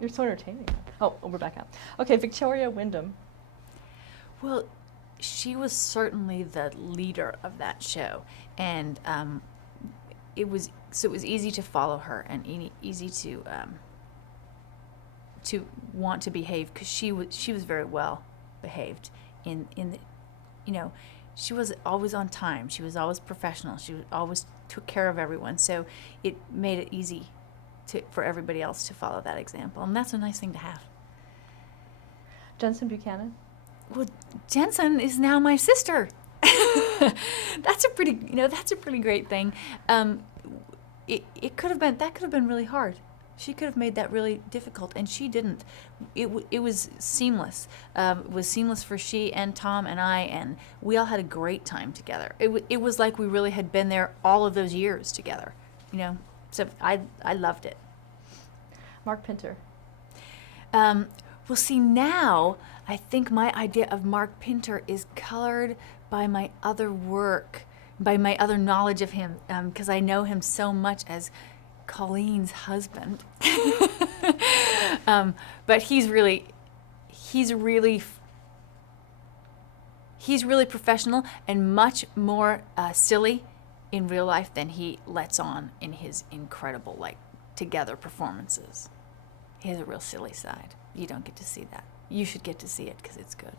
You're so entertaining. Oh, we're back out. Okay, Victoria Wyndham. Well, she was certainly the leader of that show, and it was easy to follow her and easy to want to behave, because she was very well behaved in the, you know, she was always on time, she was always professional, she always took care of everyone, so it made it easy for everybody else to follow that example, and that's a nice thing to have. Jensen Buchanan. Well, Jensen is now my sister. That's a pretty great thing. That could have been really hard. She could have made that really difficult, and she didn't. It was seamless. It was seamless for she and Tom and I, and we all had a great time together. It was like we really had been there all of those years together, you know. So I loved it. Mark Pinter. Well, see, now I think my idea of Mark Pinter is colored by my other work, by my other knowledge of him, because I know him so much as Colleen's husband. But he's really professional and much more silly in real life than he lets on in his incredible, like, together performances. He has a real silly side. You don't get to see that. You should get to see it because it's good.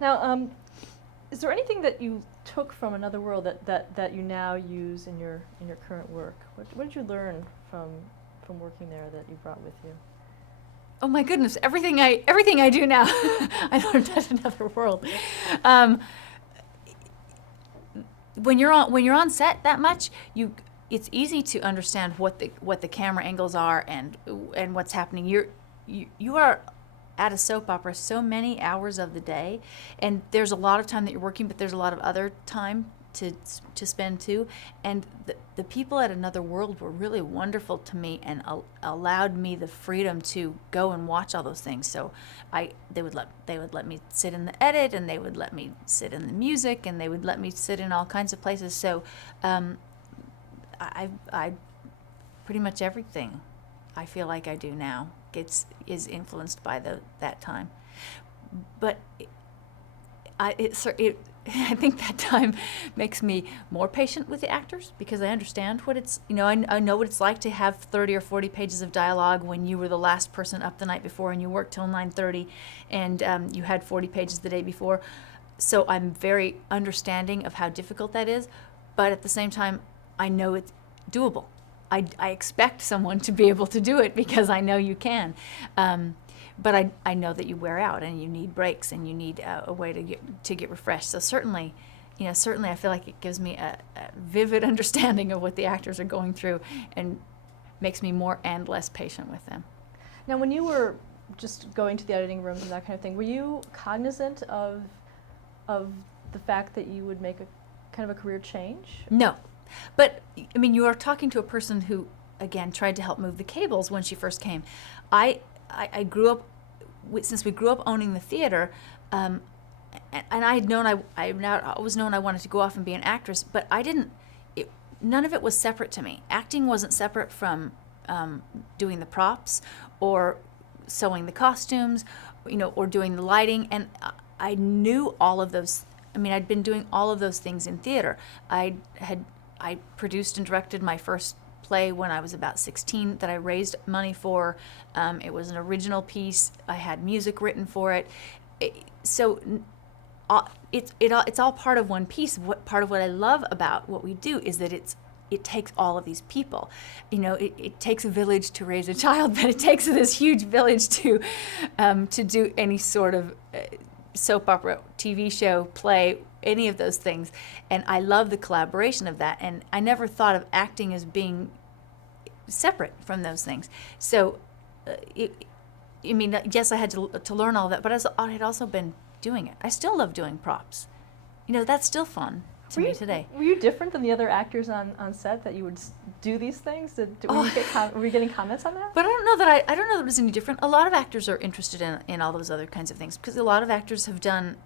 Now, is there anything that you took from Another World that you now use in your current work? What did you learn from working there that you brought with you? Oh my goodness! Everything I do now, I learned at Another World. When you're on set that much, it's easy to understand what the camera angles are and what's happening. You are at a soap opera so many hours of the day, and there's a lot of time that you're working, but there's a lot of other time to spend too. And the people at Another World were really wonderful to me and allowed me the freedom to go and watch all those things. So they would let me sit in the edit, and they would let me sit in the music, and they would let me sit in all kinds of places. So I pretty much everything I feel like I do now is influenced by that time. But I think that time makes me more patient with the actors, because I understand what it's, I know what it's like to have 30 or 40 pages of dialogue when you were the last person up the night before and you worked till 9:30 and you had 40 pages the day before. So I'm very understanding of how difficult that is, but at the same time, I know it's doable. I expect someone to be able to do it because I know you can. But I know that you wear out and you need breaks and you need a way to get refreshed. So certainly I feel like it gives me a vivid understanding of what the actors are going through and makes me more and less patient with them. Now, when you were just going to the editing rooms and that kind of thing, were you cognizant of the fact that you would make a kind of a career change? No. But, I mean, you are talking to a person who, again, tried to help move the cables when she first came. I grew up, since we grew up owning the theater, and I had known, I always known I wanted to go off and be an actress, but none of it was separate to me. Acting wasn't separate from doing the props or sewing the costumes, or doing the lighting, and I knew all of those. I mean, I'd been doing all of those things in theater. I produced and directed my first play when I was about 16 that I raised money for. It was an original piece. I had music written for it. So it's all part of one piece. Part of what I love about what we do is that it takes all of these people. It takes a village to raise a child, but it takes this huge village to do any sort of soap opera, TV show, play, any of those things. And I love the collaboration of that. And I never thought of acting as being separate from those things. So, yes, I had to learn all that, but I had also been doing it. I still love doing props. That's still fun to me today. Were you different than the other actors on set that you would do these things? Were you getting comments on that? But I don't know that it was any different. A lot of actors are interested in all those other kinds of things because a lot of actors have done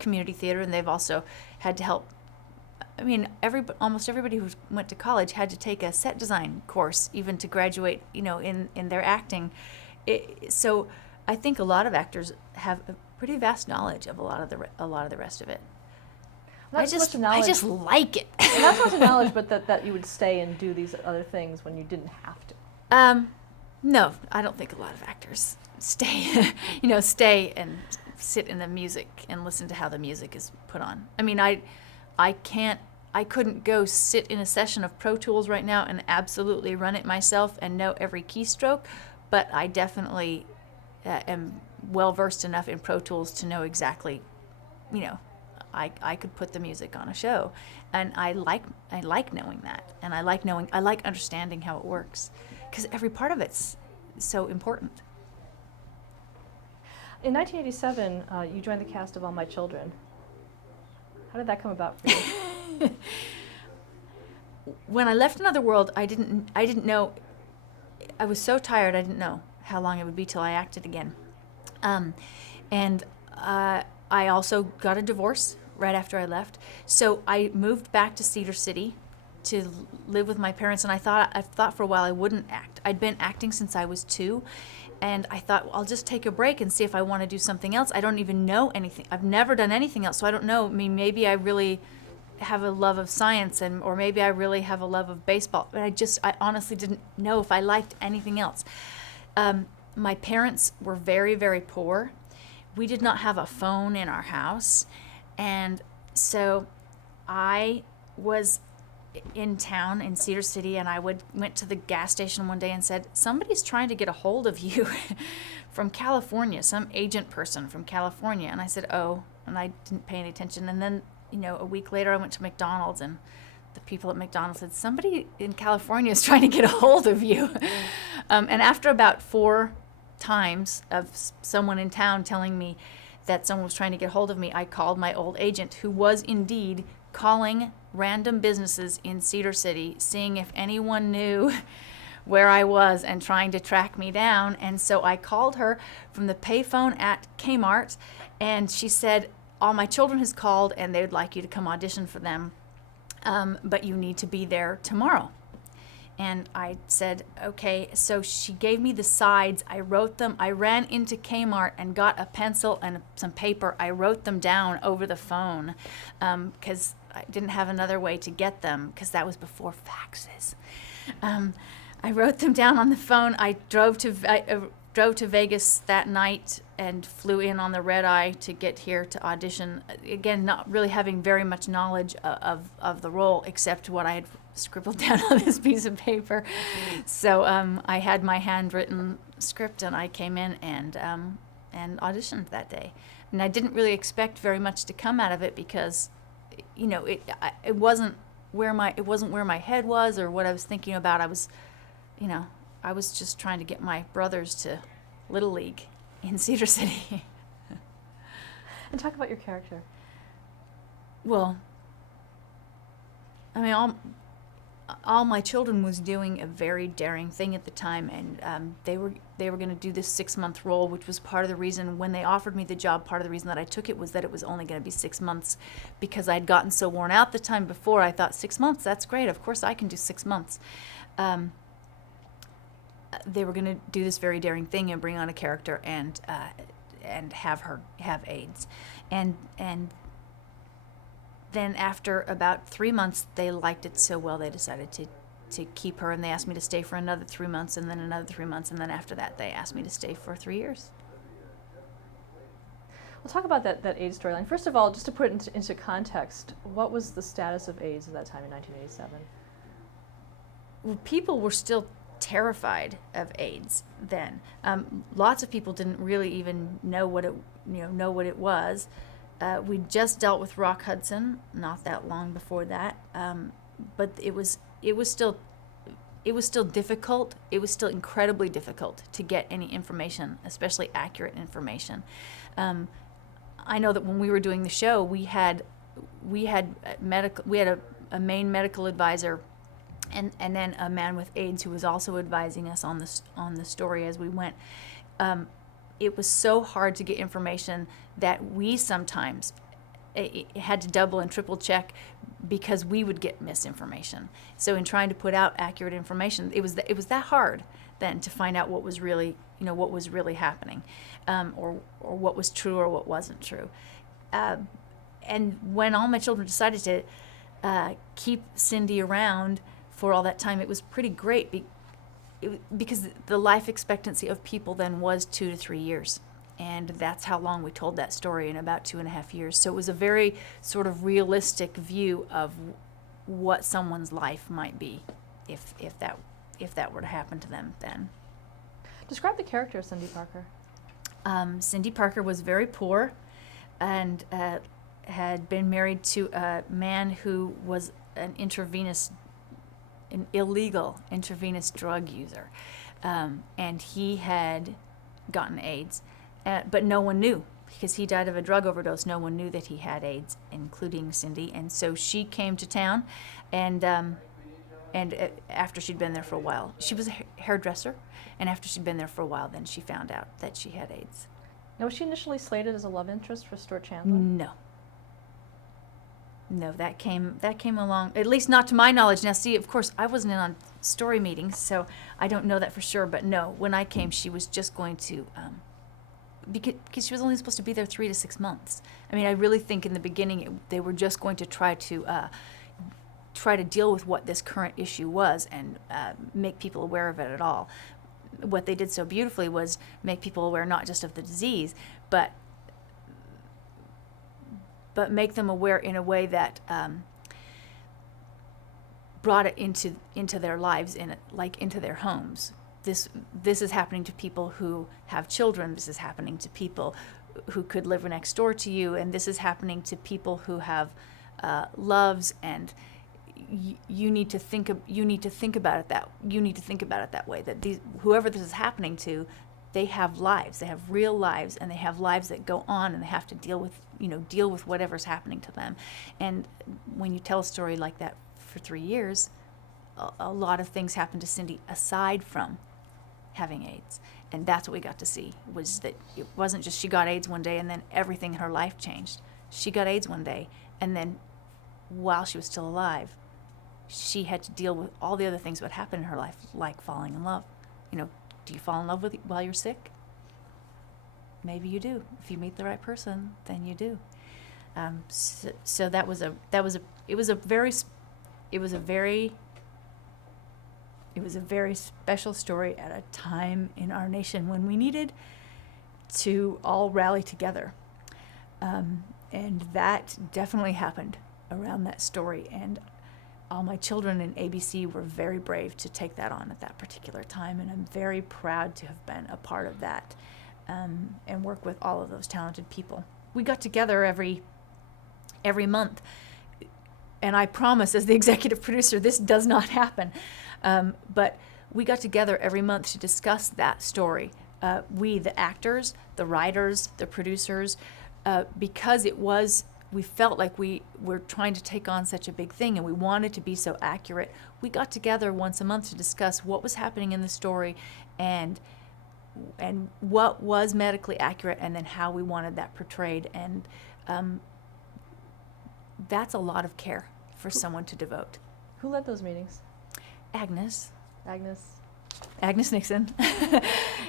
community theater, and they've also had to help. I mean, almost everybody who went to college had to take a set design course even to graduate, in their acting. So I think a lot of actors have a pretty vast knowledge of a lot of the rest of it. Not so much knowledge. I just like it. And not so much knowledge, but that you would stay and do these other things when you didn't have to. No, I don't think a lot of actors stay, stay and sit in the music and listen to how the music is put on. I mean, I couldn't go sit in a session of Pro Tools right now and absolutely run it myself and know every keystroke, but I definitely am well versed enough in Pro Tools to know exactly, I could put the music on a show, and I like knowing that, and I like understanding how it works, because every part of it's so important. In 1987, you joined the cast of All My Children. How did that come about for you? When I left Another World, I didn't know. I was so tired. I didn't know how long it would be till I acted again, and I also got a divorce right after I left. So I moved back to Cedar City to live with my parents, and I thought for a while I wouldn't act. I'd been acting since I was 2, and I thought, well, I'll just take a break and see if I want to do something else. I don't even know anything. I've never done anything else, so I don't know. I mean, maybe I really have a love of science, or maybe I really have a love of baseball. But I honestly didn't know if I liked anything else. My parents were very, very poor. We did not have a phone in our house, and so I was in town in Cedar City, and I went to the gas station one day and said, somebody's trying to get a hold of you from California, some agent person from California. And I said, oh, and I didn't pay any attention. And then, a week later I went to McDonald's, and the people at McDonald's said, somebody in California is trying to get a hold of you. And after about 4 times of someone in town telling me that someone was trying to get hold of me, I called my old agent, who was indeed calling random businesses in Cedar City, seeing if anyone knew where I was and trying to track me down. And so I called her from the payphone at Kmart, and she said, All My Children has called and they would like you to come audition for them, but you need to be there tomorrow. And I said, okay. So she gave me the sides. I wrote them. I ran into Kmart and got a pencil and some paper. I wrote them down over the phone because I didn't have another way to get them, because that was before faxes. I wrote them down on the phone. I drove to Vegas that night and flew in on the red eye to get here to audition. Again, not really having very much knowledge of the role, except what I had scribbled down on this piece of paper. So I had my handwritten script, and I came in and auditioned that day. And I didn't really expect very much to come out of it, because it wasn't where my head was or what I was thinking about. I was just trying to get my brothers to Little League in Cedar City. And talk about your character. Well, I mean, All My Children was doing a very daring thing at the time, and they were going to do this 6-month role, which was part of the reason when they offered me the job. Part of the reason that I took it was that it was only going to be 6 months, because I'd gotten so worn out the time before. I thought, 6 months, that's great. Of course, I can do 6 months. They were going to do this very daring thing and bring on a character and have her have AIDS, and then after about 3 months, they liked it so well they decided to keep her, and they asked me to stay for another 3 months, and then another 3 months, and then after that they asked me to stay for 3 years. We'll talk about that AIDS storyline. First of all, just to put it into context, what was the status of AIDS at that time in 1987? Well, people were still terrified of AIDS then. Lots of people didn't really even know what it was. We just dealt with Rock Hudson not that long before that, but it was still difficult. It was still incredibly difficult to get any information, especially accurate information. I know that when we were doing the show, we had a main medical advisor, and then a man with AIDS who was also advising us on the story as we went. It was so hard to get information that we sometimes had to double and triple check, because we would get misinformation. So in trying to put out accurate information, it was that hard then to find out what was really, what was really happening, or what was true or what wasn't true. And when all my children decided to keep Cindy around for all that time, it was pretty great because the life expectancy of people then was 2 to 3 years. And that's how long we told that story, in about 2.5 years. So it was a very sort of realistic view of what someone's life might be if that were to happen to them then. Describe the character of Cindy Parker. Cindy Parker was very poor and had been married to a man who was an illegal intravenous drug user. And he had gotten AIDS. But no one knew, because he died of a drug overdose. No one knew that he had AIDS, including Cindy. And so she came to town, and after she'd been there for a while, she was a hairdresser, and after she'd been there for a while, then she found out that she had AIDS. Now, was she initially slated as a love interest for Stuart Chandler? No, that came along, at least not to my knowledge. Now, see, of course, I wasn't in on story meetings, so I don't know that for sure. But no, when I came, she was just going to... because she was only supposed to be there 3 to 6 months. I mean, I really think in the beginning they were just going to try to deal with what this current issue was and make people aware of it at all. What they did so beautifully was make people aware not just of the disease, but make them aware in a way that brought it into their lives, into their homes. This is happening to people who have children. This is happening to people who could live next door to you, and this is happening to people who have loves. And you need to think about it that way. That whoever this is happening to, they have lives. They have real lives, and they have lives that go on, and they have to deal with whatever's happening to them. And when you tell a story like that for 3 years, a lot of things happened to Cindy aside from having AIDS. And that's what we got to see, was that it wasn't just she got AIDS one day and then everything in her life changed. She got AIDS one day, and then while she was still alive, she had to deal with all the other things that happened in her life, like falling in love. Do you fall in love while you're sick? Maybe you do. If you meet the right person, then you do. So it was a very special story at a time in our nation when we needed to all rally together. And that definitely happened around that story. And all my children in ABC were very brave to take that on at that particular time. And I'm very proud to have been a part of that, and work with all of those talented people. We got together every month. And I promise, as the executive producer, this does not happen. But we got together every month to discuss that story. We, the actors, the writers, the producers, because we felt like we were trying to take on such a big thing and we wanted to be so accurate. We got together once a month to discuss what was happening in the story and what was medically accurate, and then how we wanted that portrayed. And that's a lot of care for someone to devote. Who led those meetings? Agnes And Nixon.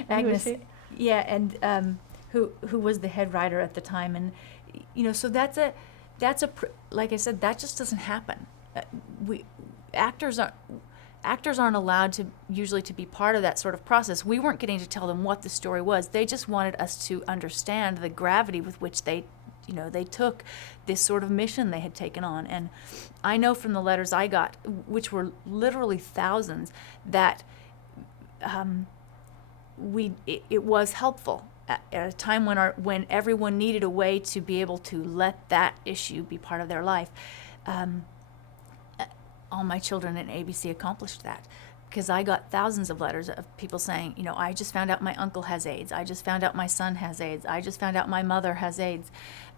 who was she? Yeah, and who was the head writer at the time. And so that's like I said, that just doesn't happen. Actors aren't allowed to usually to be part of that sort of process. We weren't getting to tell them what the story was. They just wanted us to understand the gravity with which they took this sort of mission they had taken on. And I know from the letters I got, which were literally thousands, that it was helpful at a time when everyone needed a way to be able to let that issue be part of their life. All my children in ABC accomplished that, because I got thousands of letters of people saying, I just found out my uncle has AIDS. I just found out my son has AIDS. I just found out my mother has AIDS.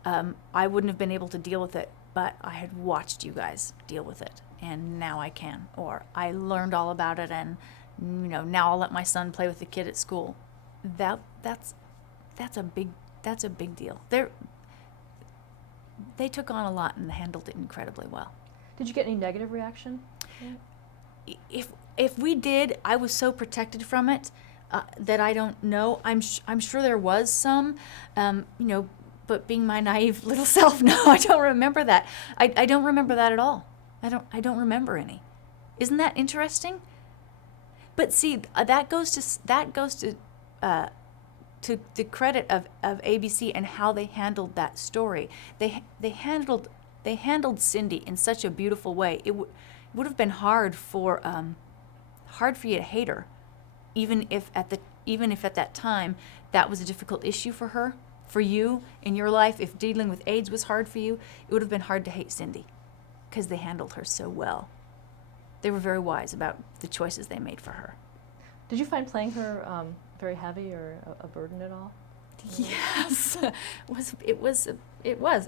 I wouldn't have been able to deal with it, but I had watched you guys deal with it, and now I can. Or I learned all about it, and now I'll let my son play with the kid at school. That's a big deal. They took on a lot and handled it incredibly well. Did you get any negative reaction? if we did, I was so protected from it that I don't know. I'm sure there was some, you know, but being my naive little self, no, I don't remember that. I don't remember that at all. I don't remember any. Isn't that interesting? But see, that goes to the credit of ABC and how they handled that story. They handled Cindy in such a beautiful way. It would have been hard for you to hate her, even if at that time that was a difficult issue for her, for you in your life. If dealing with AIDS was hard for you, it would have been hard to hate Cindy, because they handled her so well. They were very wise about the choices they made for her. Did you find playing her very heavy or a burden at all? Yes, it was.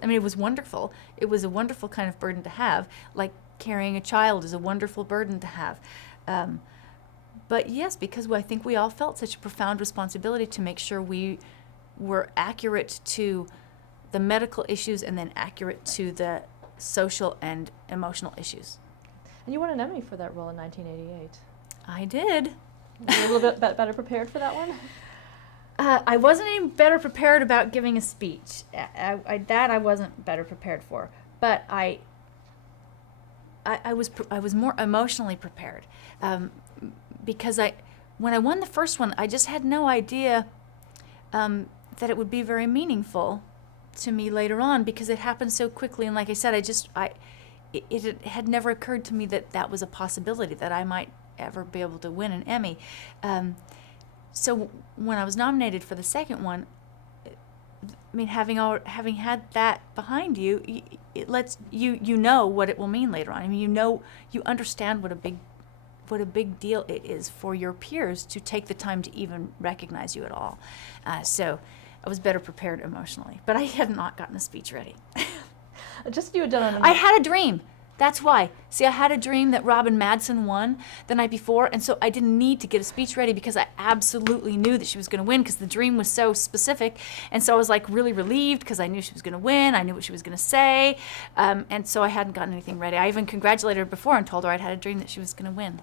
I mean, it was wonderful. It was a wonderful kind of burden to have. Like carrying a child is a wonderful burden to have. But yes, because I think we all felt such a profound responsibility to make sure we were accurate to the medical issues and then accurate to the social and emotional issues. And you won an Emmy for that role in 1988. I did. Were you a little bit better prepared for that one? I wasn't any better prepared about giving a speech. I wasn't better prepared for. But I was more emotionally prepared, because when I won the first one, I just had no idea that it would be very meaningful to me later on, because it happened so quickly. And like I said, it had never occurred to me that that was a possibility, that I might ever be able to win an Emmy. So when I was nominated for the second one, I mean, having had that behind you, it lets you know what it will mean later on. I mean, you understand what a big deal it is for your peers to take the time to even recognize you at all. So I was better prepared emotionally, but I had not gotten a speech ready. Just you had done I had a dream. That's why. See, I had a dream that Robin Madsen won the night before, and so I didn't need to get a speech ready, because I absolutely knew that she was going to win, because the dream was so specific. And so I was like really relieved, because I knew she was going to win. I knew what she was going to say. And so I hadn't gotten anything ready. I even congratulated her before and told her I'd had a dream that she was going to win.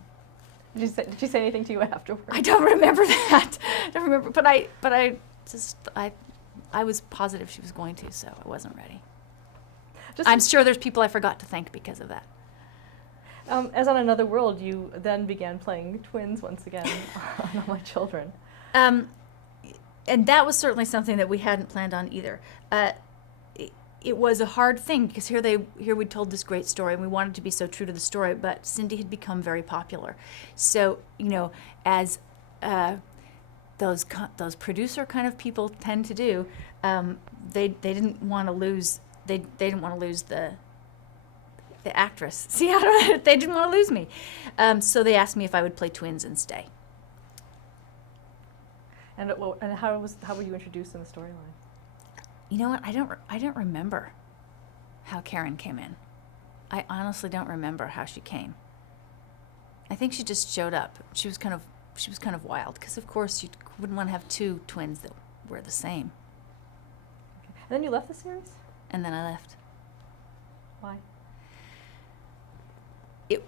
Did she say anything to you afterwards? I don't remember that. I don't remember, but I was positive she was going to, so I wasn't ready. I'm sure there's people I forgot to thank because of that. As on Another World, you then began playing twins once again on All My Children. And that was certainly something that we hadn't planned on either. It was a hard thing, because here we told this great story, and we wanted to be so true to the story, but Cindy had become very popular. So, you know, as those producer kind of people tend to do, they didn't want to lose. They didn't want to lose the actress. See, they didn't want to lose me. So they asked me if I would play twins and stay. And how were you introduced in the storyline? You know what? I don't remember how Karen came in. I honestly don't remember how she came. I think she just showed up. She was kind of wild, because of course you wouldn't want to have two twins that were the same. Okay. And then you left the series? And then I left. Why?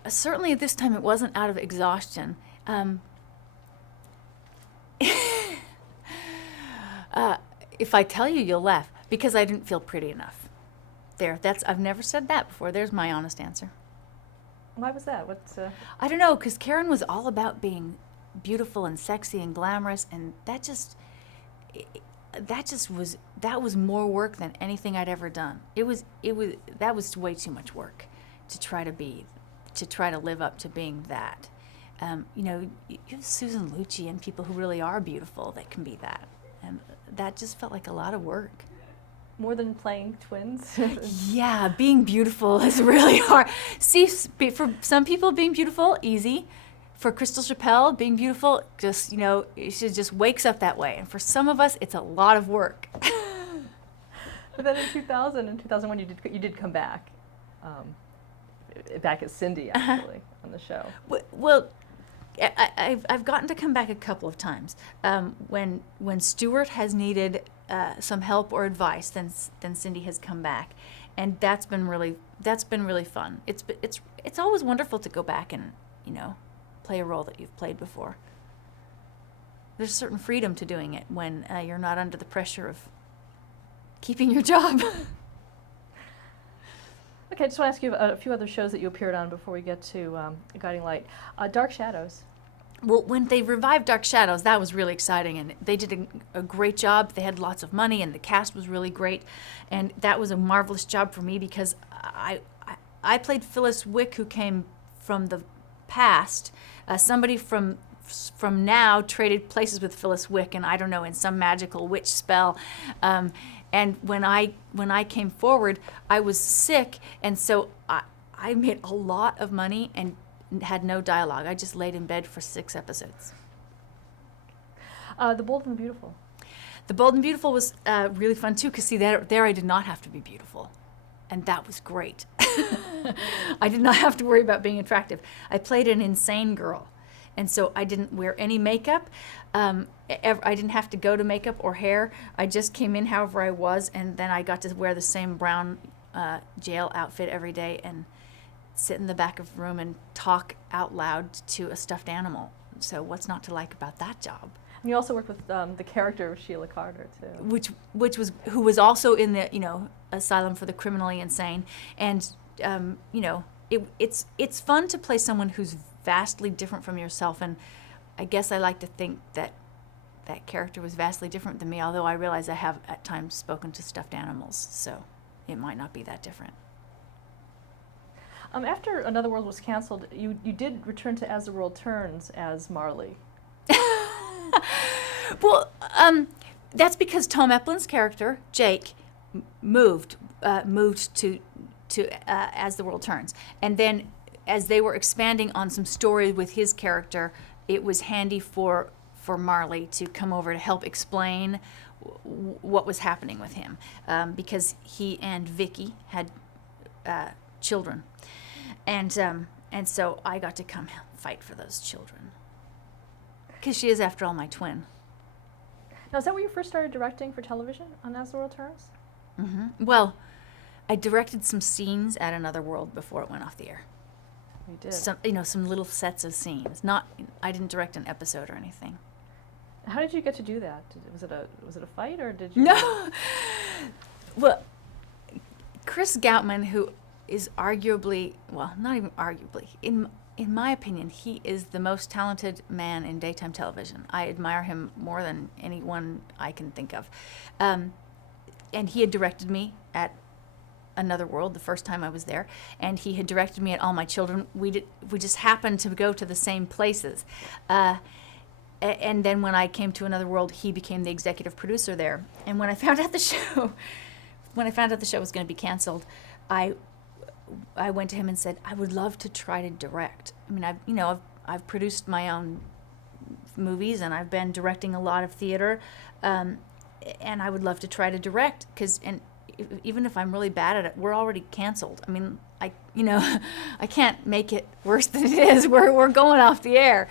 Certainly at this time it wasn't out of exhaustion. If I tell you, you'll laugh, because I didn't feel pretty enough. I've never said that before. There's my honest answer. Why was that? I don't know, because Karen was all about being beautiful and sexy and glamorous, and that was more work than anything I'd ever done. That was way too much work to try to live up to being that. You know, you have Susan Lucci and people who really are beautiful that can be that, and that just felt like a lot of work. More than playing twins? Yeah, being beautiful is really hard. See, for some people, being beautiful, easy. For Crystal Chappelle, being beautiful, just, you know, she just wakes up that way. And for some of us, it's a lot of work. But then in 2000 and 2001, you did come back, back as Cindy, actually, on the show. Well, I've gotten to come back a couple of times. When Stuart has needed some help or advice, then Cindy has come back, and that's been really fun. It's always wonderful to go back play a role that you've played before. There's a certain freedom to doing it when you're not under the pressure of keeping your job. Okay, I just want to ask you a few other shows that you appeared on before we get to Guiding Light. Dark Shadows. Well, when they revived Dark Shadows, that was really exciting, and they did a great job. They had lots of money, and the cast was really great, and that was a marvelous job for me because I played Phyllis Wick, who came from the past. Somebody from now traded places with Phyllis Wick, and I don't know, in some magical witch spell. And when I came forward, I was sick, and so I made a lot of money and had no dialogue. I just laid in bed for 6 episodes. The Bold and the Beautiful. The Bold and Beautiful was really fun too, because see, there I did not have to be beautiful, and that was great. I did not have to worry about being attractive. I played an insane girl, and so I didn't wear any makeup. I didn't have to go to makeup or hair. I just came in however I was, and then I got to wear the same brown jail outfit every day and sit in the back of the room and talk out loud to a stuffed animal. So what's not to like about that job? And you also worked with the character of Sheila Carter too. Who was also in the asylum for the criminally insane, and it's fun to play someone who's vastly different from yourself, and I guess I like to think that character was vastly different than me, although I realize I have at times spoken to stuffed animals, so it might not be that different. After Another World was canceled, you did return to As the World Turns as Marley. Well, that's because Tom Eplin's character, Jake, moved to As the World Turns. And then as they were expanding on some story with his character, it was handy for Marley to come over to help explain what was happening with him, because he and Vicky had children. And so I got to come fight for those children. Because she is, after all, my twin. Now, is that where you first started directing for television on As the World Turns? Mm-hmm. Well, I directed some scenes at Another World before it went off the air. You did. Some little sets of scenes. I didn't direct an episode or anything. How did you get to do that? Was it a fight, or did you? No. Well, Chris Goutman, who is arguably, well, not even arguably, in my opinion, he is the most talented man in daytime television. I admire him more than anyone I can think of. And he had directed me at Another World the first time I was there, and he had directed me at All My Children. We just happened to go to the same places. And then when I came to Another World, he became the executive producer there. And when I found out the show was going to be canceled, I went to him and said, I would love to try to direct. I mean, I've produced my own movies, and I've been directing a lot of theater, and I would love to try to direct, even if I'm really bad at it, we're already canceled. I mean, I can't make it worse than it is. We're going off the air.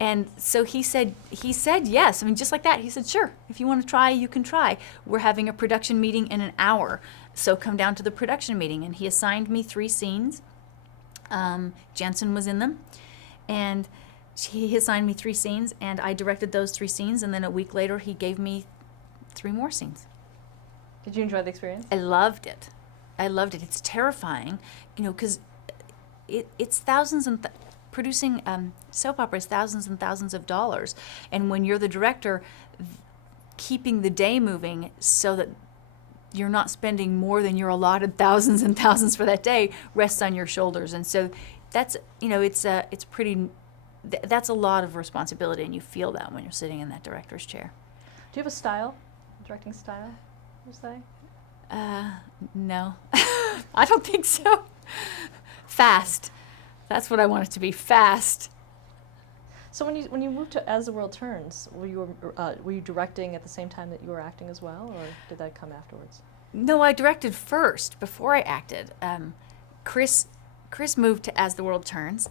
And so he said yes. I mean, just like that. He said, sure, if you want to try, you can try. We're having a production meeting in an hour, so come down to the production meeting. And he assigned me 3 scenes. Jensen was in them. And he assigned me 3 scenes, and I directed those 3 scenes. And then a week later, he gave me 3 more scenes. Did you enjoy the experience? I loved it. It's terrifying, because it's thousands and producing soap operas, thousands and thousands of dollars. And when you're the director, keeping the day moving so that you're not spending more than your allotted thousands and thousands for that day rests on your shoulders. And so that's, that's a lot of responsibility, and you feel that when you're sitting in that director's chair. Do you have a style, directing style, you say? No. I don't think so. Fast. That's what I want it to be, fast. So when you moved to As the World Turns, were you directing at the same time that you were acting as well, or did that come afterwards? No, I directed first before I acted. Chris moved to As the World Turns.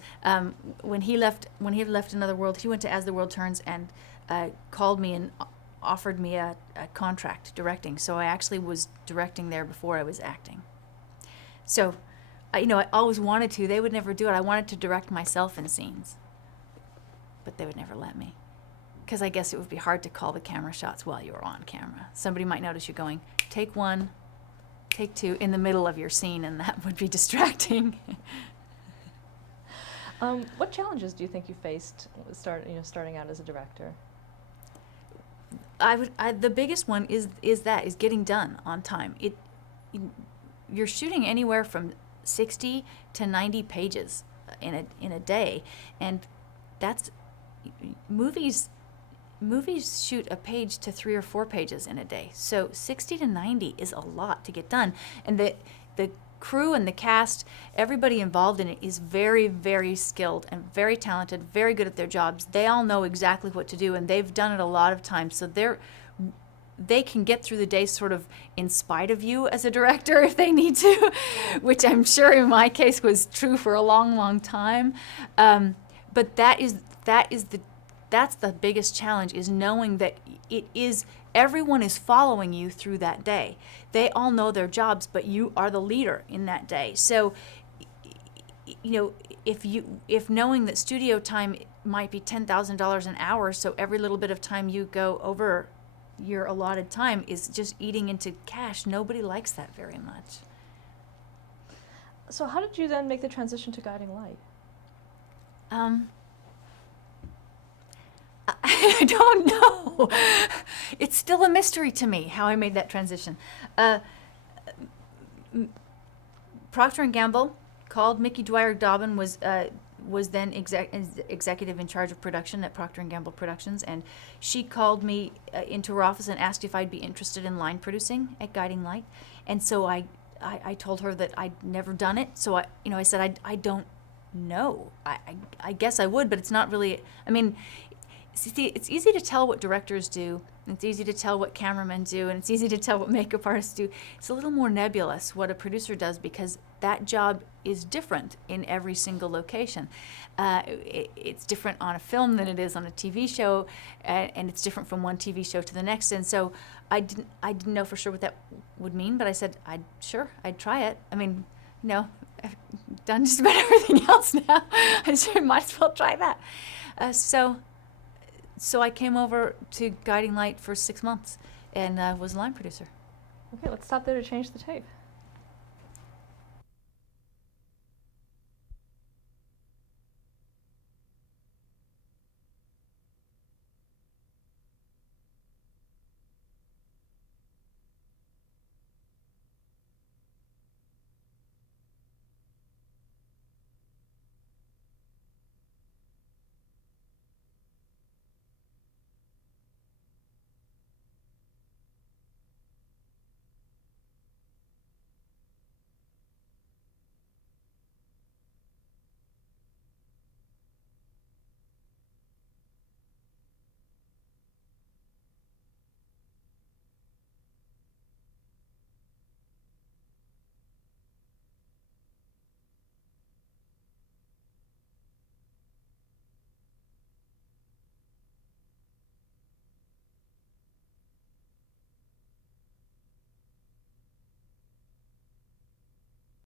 When he left Another World, he went to As the World Turns and called me and offered me a contract directing. So I actually was directing there before I was acting. So I always wanted to. They would never do it. I wanted to direct myself in scenes, but they would never let me. Because I guess it would be hard to call the camera shots while you were on camera. Somebody might notice you going, take one, take two, in the middle of your scene, and that would be distracting. What challenges do you think you faced starting out as a director? The biggest one is getting done on time. You're shooting anywhere from 60 to 90 pages in a day, and that's movies shoot a page to 3 or 4 pages in a day. So 60 to 90 is a lot to get done, and the crew and the cast, everybody involved in it is very, very skilled and very talented, very good at their jobs. They all know exactly what to do, and they've done it a lot of times. So they can get through the day sort of in spite of you as a director if they need to, which I'm sure in my case was true for a long, long time. But that's the biggest challenge, is knowing that everyone is following you through that day. They all know their jobs, but you are the leader in that day. So, if knowing that studio time might be $10,000 an hour, so every little bit of time you go over your allotted time is just eating into cash, nobody likes that very much. So how did you then make the transition to Guiding Light? I don't know. It's still a mystery to me how I made that transition. Procter & Gamble called Mickey Dwyer Dobbin, was then executive in charge of production at Procter & Gamble Productions, and she called me into her office and asked if I'd be interested in line producing at Guiding Light. And so I told her that I'd never done it. So I said I don't know. I guess I would, but it's not really. I mean, see, it's easy to tell what directors do, and it's easy to tell what cameramen do, and it's easy to tell what makeup artists do. It's a little more nebulous what a producer does, because that job is different in every single location. It's different on a film than it is on a TV show, and it's different from one TV show to the next. And so I didn't know for sure what that would mean, but I said I'd try it. I mean, I've done just about everything else now. I said might as well try that. So I came over to Guiding Light for 6 months and was a line producer. Okay, let's stop there to change the tape.